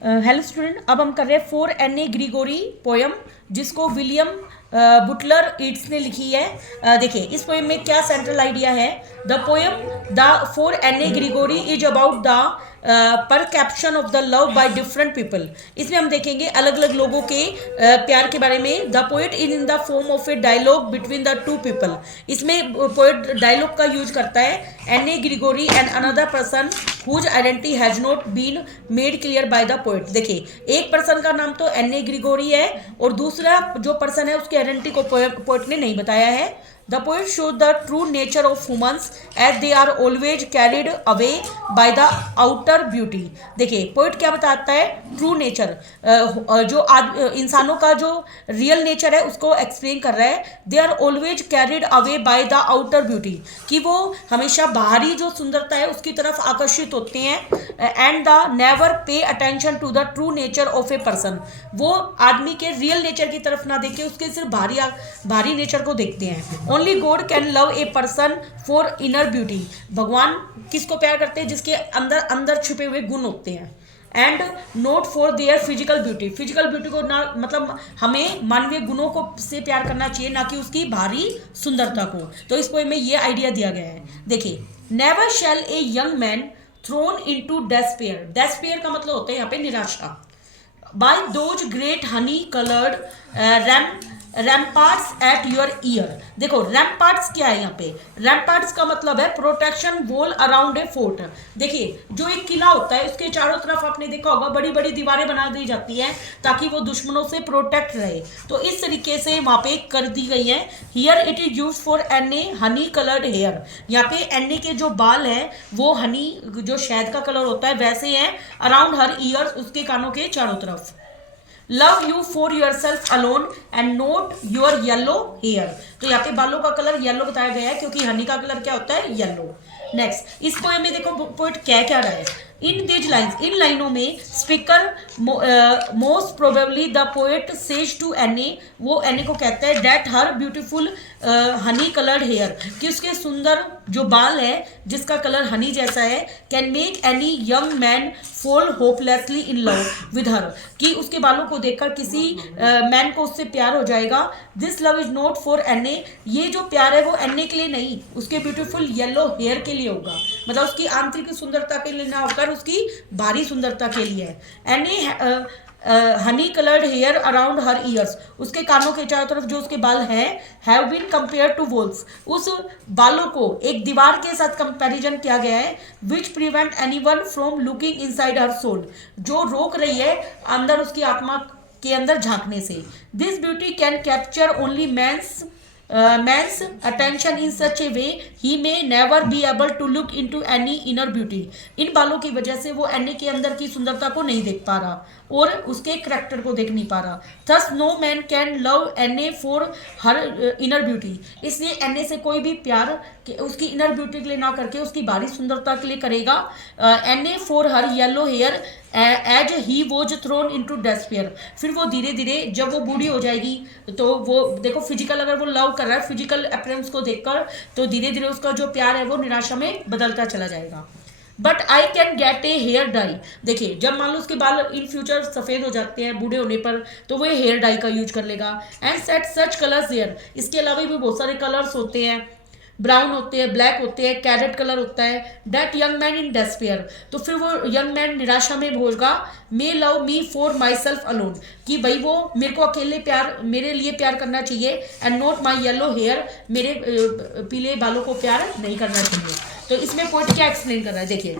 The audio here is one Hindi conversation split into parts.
हेलो स्टूडेंट, अब हम कर रहे हैं 4 ग्रीगोरी पोयम जिसको विलियम बुटलर ईट्स ने लिखी है। देखिए इस पोएम में क्या सेंट्रल आइडिया है। The poem the 4 Gregory is about the perception of the love by different people. इसमें हम देखेंगे अलग अलग लोगों के प्यार के बारे में। The poet in the form of a dialogue between the two people. इसमें पोएट डायलॉग का यूज करता है। Ann Gregory and another person whose identity has not been made clear by the poet. देखिए एक पर्सन का नाम तो एन ग्रीगोरी है और दूसरा जो पर्सन है उसकी आइडेंटिटी को पोएट ने नहीं बताया है। The poet show the true nature of humans as they are always carried away by the outer beauty. देखिए पोएट क्या बताता है, ट्रू नेचर जो इंसानों का जो रियल नेचर है उसको एक्सप्लेन कर रहा है। They are always carried away by the outer beauty, कि वो हमेशा बाहरी जो सुंदरता है उसकी तरफ आकर्षित होते हैं। And the never pay attention to the true nature of a person, वो आदमी के रियल नेचर की तरफ ना देखे उसके सिर्फ भारी नेचर को देखते हैं। Only God can love a person for inner beauty, भगवान किसको प्यार करते हैं, जिसके अंदर अंदर छुपे हुए गुण होते हैं। And not for their physical beauty, physical beauty को ना मतलब हमें मानवीय गुणों को से प्यार करना चाहिए, ना कि उसकी भारी सुंदरता को। तो इस पोएम में ये आइडिया दिया गया है। देखिए never shall a young man thrown into despair, despair का मतलब होता है यहाँ पे निराशा। By those great honey coloured ramparts at your ear. देखो रैम्पार्ट्स क्या है यहाँ पे, रैम्पार्ट्स का मतलब है protection wall around a fort. देखिए जो एक किला होता है उसके चारों तरफ आपने देखा होगा बड़ी बड़ी दीवारें बना दी जाती हैं ताकि वो दुश्मनों से प्रोटेक्ट रहे, तो इस तरीके से वहाँ पे कर दी गई है। Here it is use for एने हनी कलर्ड हेयर, यहाँ पे एने के जो बाल हैं वो हनी जो शहद का कलर होता है वैसे हैं अराउंड हर ईयर्स, उसके कानों के चारों तरफ। Love you for yourself alone and not your yellow hair, तो यहाँ पे बालों का कलर येलो बताया गया है क्योंकि हनी का कलर क्या होता है, येलो। नेक्स्ट इस पोएम में देखो पोएट क्या कह रहा है। इन दीज लाइन्स, इन लाइनों में speaker most probably the poet says to Anne, वो एने को कहता है that her beautiful honey coloured hair, कि उसके सुंदर जो बाल है जिसका कलर हनी जैसा है, can make any young man fall hopelessly in love with her, कि उसके बालों को देखकर किसी मैन को उससे प्यार हो जाएगा। This love is not for एने, ये जो प्यार है वो एने के लिए नहीं, उसके ब्यूटीफुल येलो हेयर के लिए होगा, मतलब उसकी आंतरिक सुंदरता के लिए ना होकर उसकी बाहरी सुंदरता के लिए है। Annie honey coloured hair around her ears, उसके कानों के चारों तरफ जो उसके बाल हैं have been compare to walls, उस बालों को एक दीवार के साथ कंपैरिजन किया गया है। Which prevent anyone from looking inside her soul, जो रोक रही है अंदर उसकी आत्मा के अंदर झांकने से। This beauty can capture only man's attention in such a way he may never be able to look into any inner beauty, इन बालों की वजह से वो एने के अंदर की सुंदरता को नहीं देख पा रहा और उसके करैक्टर को देख नहीं पा रहा। Thus no man can love एने for her inner beauty, इसलिए एने से कोई भी प्यार उसकी इनर ब्यूटी के लिए ना करके उसकी बाहरी सुंदरता के लिए करेगा। Anne for her yellow hair as he was thrown into despair, फिर वो धीरे धीरे जब वो बूढ़ी हो जाएगी तो वो देखो फिजिकल अगर वो लव कर रहा है फिजिकल अपीयरेंस को देखकर, तो धीरे धीरे उसका जो प्यार है वो निराशा में बदलता चला जाएगा। But I can get a hair dye, देखिए जब मान लो उसके बाल इन फ्यूचर सफ़ेद हो जाते हैं बूढ़े होने पर तो वो हेयर डाई का यूज कर लेगा। And set such colours hair, इसके अलावा भी बहुत सारे कलर्स होते हैं, ब्राउन होते हैं, ब्लैक होते हैं, कैरेट कलर होता है। That young man in despair, तो फिर वो यंग मैन निराशा में होगा। मे love me for my self alone, कि भाई वो मेरे को अकेले प्यार, मेरे लिए प्यार करना चाहिए। And not my yellow hair, मेरे पीले बालों को प्यार नहीं करना चाहिए। तो इसमें पोएट क्या एक्सप्लेन कर रहा है, देखिए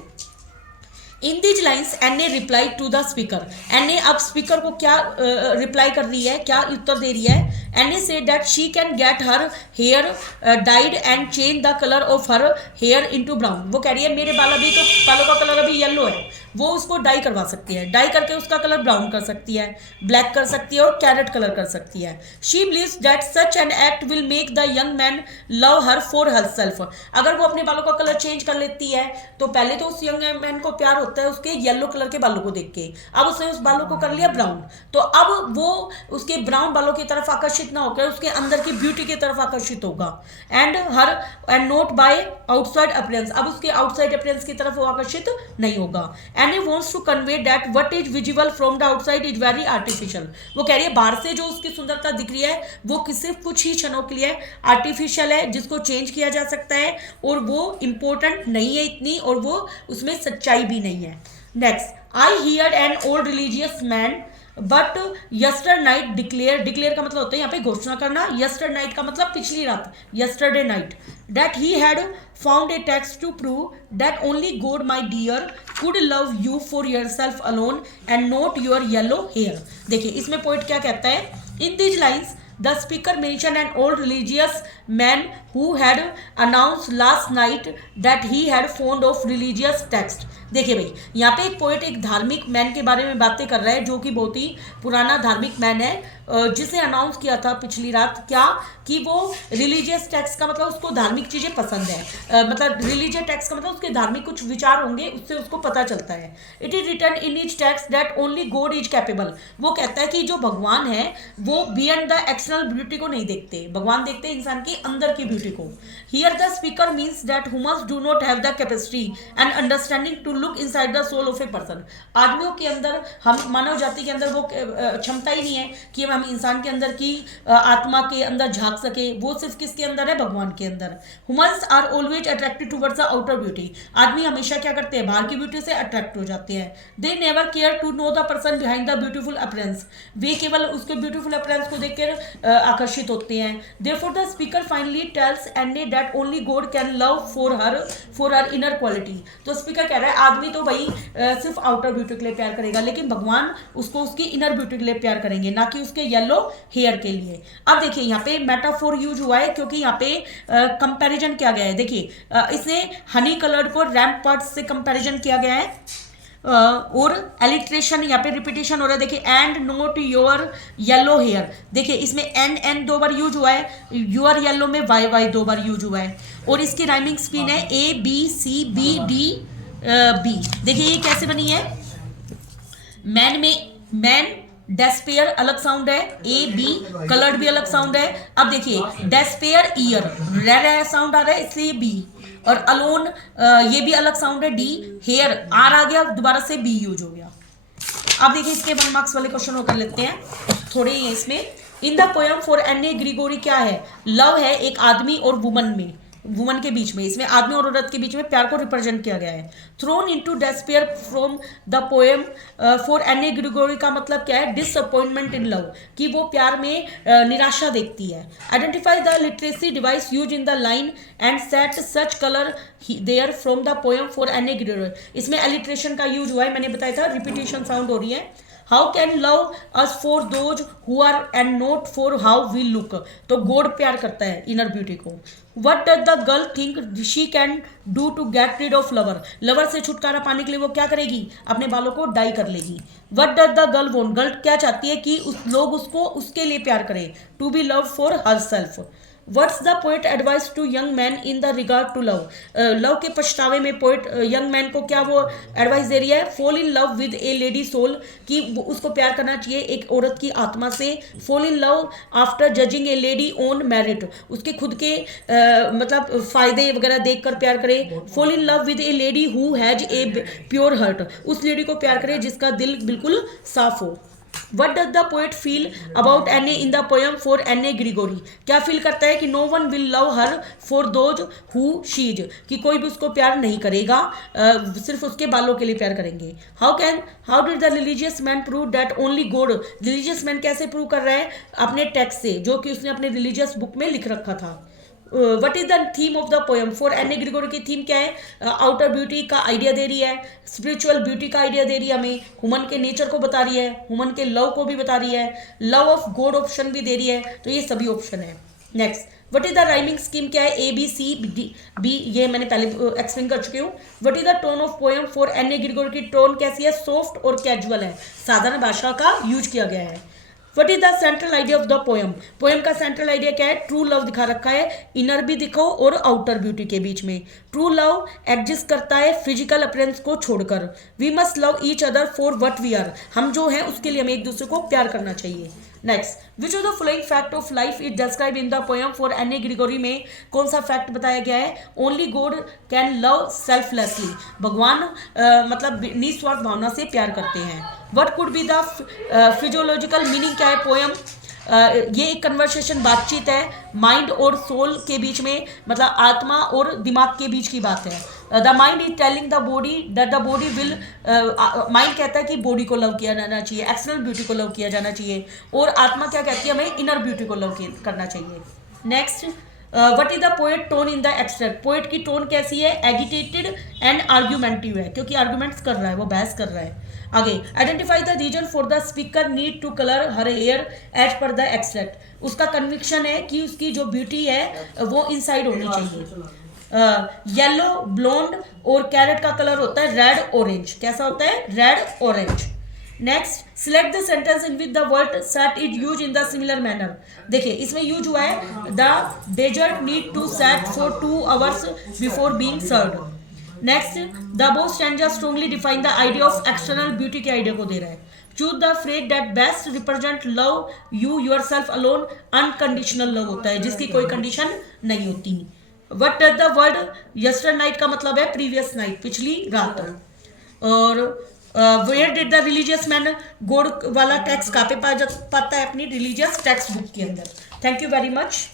इन दीज लाइन्स एने रिप्लाई टू द स्पीकर, एने अब स्पीकर को क्या रिप्लाई कर रही है, क्या उत्तर दे रही है। Anne says that she can get her hair dyed and change the colour of her hair into brown, वो कह रही है मेरे बालों का कलर अभी येलो है, वो उसको डाई करवा सकती है, डाई करके उसका कलर ब्राउन कर सकती है, ब्लैक कर सकती है और कैरेट कलर कर सकती है। She believes that such an act will make the young man love her for her self, अगर वो अपने बालों का कलर चेंज कर लेती है तो पहले तो उस यंग मैन को प्यार होता है उसके येलो कलर के बालों को देख के, अब उसने उस बालों को कर लिया ब्राउन, तो अब वो उसके ब्राउन बालों की तरफ आकर्षित ना होकर उसके अंदर की ब्यूटी की तरफ आकर्षित होगा। And not by outside appearance, अब उसके आउटसाइड अपीयरेंस की तरफ वो आकर्षित नहीं होगा। Anne wants to convey that what is visible from the outside is very artificial. वो कह रही है बाहर से जो उसकी सुंदरता दिख रही है वो सिर्फ कुछ ही क्षणों के लिए आर्टिफिशियल है, जिसको चेंज किया जा सकता है, और वो इम्पोर्टेंट नहीं है इतनी, और वो उसमें सच्चाई भी नहीं है। Next, I hear an old religious man but यस्टर night declare, declare का मतलब होता है यहाँ पे घोषणा करना, यस्टर नाइट का मतलब पिछली रात, yesterday night, that he had found a text to prove that only God my dear could love you for yourself alone and not your yellow hair. देखिए इसमें पोइट क्या कहता है, in these lines the speaker mentioned an old religious man who had announced last night that he had fond of religious text। देखिए भाई यहाँ पे एक पोइट एक धार्मिक मैन के बारे में बातें कर रहा है जो कि बहुत ही पुराना धार्मिक मैन है, जिसे अनाउंस किया था पिछली रात क्या कि वो रिलीजियस टेक्स्ट का मतलब उसको धार्मिक चीज़ें पसंद है, मतलब रिलीजियस टेक्स्ट का मतलब उसके धार्मिक कुछ विचार होंगे, उससे उसको पता चलता है। It is written in each text that only God is capable. वो कहता है कि जो भगवान है वो बियॉन्ड द एक्सटर्नल ब्यूटी को नहीं देखते, भगवान देखते इंसान के अंदर की ब्यूटी को। Here the speaker means that humans do not have the capacity and understanding to look inside the soul of a person. आदमियों के अंदर, हम मानव जाति के अंदर वो क्षमता ही नहीं है कि हम इंसान के अंदर की आत्मा के अंदर झांक सके, वो सिर्फ किसके अंदर है, भगवान के अंदर। Humans are always attracted towards the outer beauty. आदमी हमेशा क्या करते हैं, बाहर की ब्यूटी से अट्रैक्ट हो जाते हैं। They never care to know the person behind the beautiful appearance. वे केवल उसके ब्यूटीफुल अपरेंस को देखकर आकर्षित होते हैं। Therefore the speaker finally tells Annie that only God can love for her inner quality. तो स्पीकर कह रहा है आदमी तो भाई सिर्फ आउटर ब्यूटी के लिए प्यार करेगा, लेकिन भगवान उसको उसकी इनर ब्यूटी के लिए प्यार करेंगे, ना कि उसके येलो हेयर के लिए। अब देखिए यहाँ पे मेटाफोर यूज हुआ है क्योंकि यहाँ पे कंपैरिजन किया गया है। देखिए इसने हनी कलर्ड को रैम्पार्ट से कंपैरिजन किया गया है, और एलिट्रेशन यहाँ पे रिपीटेशन हो रहा है। देखिए and not your yellow hair, देखिए इसमें एन दो बार यूज हुआ है, योर येलो में वाई दो बार यूज हुआ है, और इसकी राइमिंग स्कीम है ABCBDB। देखिए ये कैसे बनी है, मैन में मैन डेस्पेयर अलग साउंड है, बी कलर्ड भी अलग साउंड है। अब देखिए डेस्पेयर ईयर रे साउंड आ रहा है इसलिए बी, और अलोन ये भी अलग साउंड है डी, हेयर आर आ गया दोबारा से बी यूज हो गया। अब देखिए इसके 1 मार्क्स वाले क्वेश्चन होकर लेते हैं थोड़े ही इसमें। In the poem for Ann Gregory क्या है, लव है एक आदमी और वुमन के बीच में, इसमें आदमी और औरत के बीच में प्यार को रिप्रेजेंट किया गया है। Throne into despair from the poem for Anne Gregory का मतलब क्या है, डिसअपॉइंटमेंट इन लव, कि वो प्यार में निराशा देखती है। Identify the literacy device use in the line and set such colour there from the poem for Anne Gregory. इसमें एलिट्रेशन का यूज हुआ है, मैंने बताया था रिपीटेशन साउंड हो रही है। How can love us for those who are and not for how we look, तो गॉड प्यार करता है इनर ब्यूटी को। What does the girl think she can do to get rid of lover, lover से छुटकारा पाने के लिए वो क्या करेगी, अपने बालों को डाई कर लेगी। What does the girl want, girl क्या चाहती है कि लोग उसको उसके लिए प्यार करें, to be love for herself. What's the poet advice to young man in the regard to love? Love के पछतावे में पोइट यंग मैन को क्या वो एडवाइस दे रही है, fall in love with a lady soul, कि उसको प्यार करना चाहिए एक औरत की आत्मा से। Fall in love after judging a lady on merit, उसके खुद के मतलब फायदे वगैरह देखकर प्यार करे। Fall in love with a lady who has a pure heart, उस लेडी को प्यार करे जिसका दिल बिल्कुल साफ हो। What does the poet feel about Anne in the poem for Anne Gregory? क्या फील करता है कि no one will love her for those who she is, कि कोई भी उसको प्यार नहीं करेगा, सिर्फ उसके बालों के लिए प्यार करेंगे। How did the religious man prove that only God? Religious man कैसे प्रूव कर रहा है, अपने टेक्स्ट से जो कि उसने अपने रिलीजियस बुक में लिख रखा था। What is the theme of the poem for Anne Gregory की थीम क्या है, आउटर ब्यूटी का आइडिया दे रही है, स्पिरिचुअल ब्यूटी का आइडिया दे रही है, हमें ह्यूमन के नेचर को बता रही है, ह्यूमन के लव को भी बता रही है, लव ऑफ गॉड ऑप्शन भी दे रही है, तो ये सभी ऑप्शन है। Next, what is the rhyming scheme क्या है, ABCD, ये मैंने पहले एक्सप्लेन कर चुकी हूँ। What is the tone of poem for Anne Gregory की टोन कैसी है, सॉफ्ट और कैजुअल है, साधारण भाषा का यूज किया गया है। What is the central idea of the poem, poem का सेंट्रल आइडिया क्या है, ट्रू लव दिखा रखा है, इनर भी दिखो और आउटर ब्यूटी के बीच में। ट्रू लव एग्जिस्ट करता है फिजिकल अपीयरेंस को छोड़कर। We must love each other for what we are, हम जो हैं उसके लिए हमें एक दूसरे को प्यार करना चाहिए। Next, which of the following fact of life is describe in the poem for Anne Gregory में कौन सा फैक्ट बताया गया है? Only God can love selflessly, भगवान मतलब निस्वार्थ भावना से प्यार करते हैं। What could be the physiological meaning, क्या है पोएम? ये एक कन्वर्सेशन, बातचीत है माइंड और सोल के बीच में, मतलब आत्मा और दिमाग के बीच की बात है। The mind is telling the body that the body will, mind कहता है कि बॉडी को लव किया जाना चाहिए, एक्सटर्नल ब्यूटी को लव किया जाना चाहिए, और आत्मा क्या कहती है? हमें इनर ब्यूटी को लव करना चाहिए। Next, what is the poet tone in the abstract, poet की टोन कैसी है? एगिटेटेड एंड आर्ग्यूमेंटिव है, क्योंकि आर्ग्यूमेंट्स कर रहा है, वो बहस कर रहा है। आगे, identify the reason for the speaker need to colour her hair as per the extract, उसका कन्विक्शन है कि उसकी जो ब्यूटी है वो इनसाइड होनी चाहिए। येलो, ब्लोंड और कैरेट का कलर होता है रेड ऑरेंज, कैसा होता है? Red orange. Next, select the sentence in with the word set is use in the similar manner, देखिए इसमें यूज हुआ है the dessert need to set for 2 hours before being served. Next, the above stanza strongly define the idea of external beauty के आइडिया को दे रहा है। Choose the phrase that best represent love you yourself alone, unconditional love होता है जिसकी कोई कंडीशन नहीं होती। What does the word yester night का मतलब है प्रीवियस नाइट, पिछली रात। और where did the religious man, God वाला टेक्स्ट कहाँ पे पाता है? अपनी रिलीजियस टेक्स्ट बुक के अंदर। Thank you very much.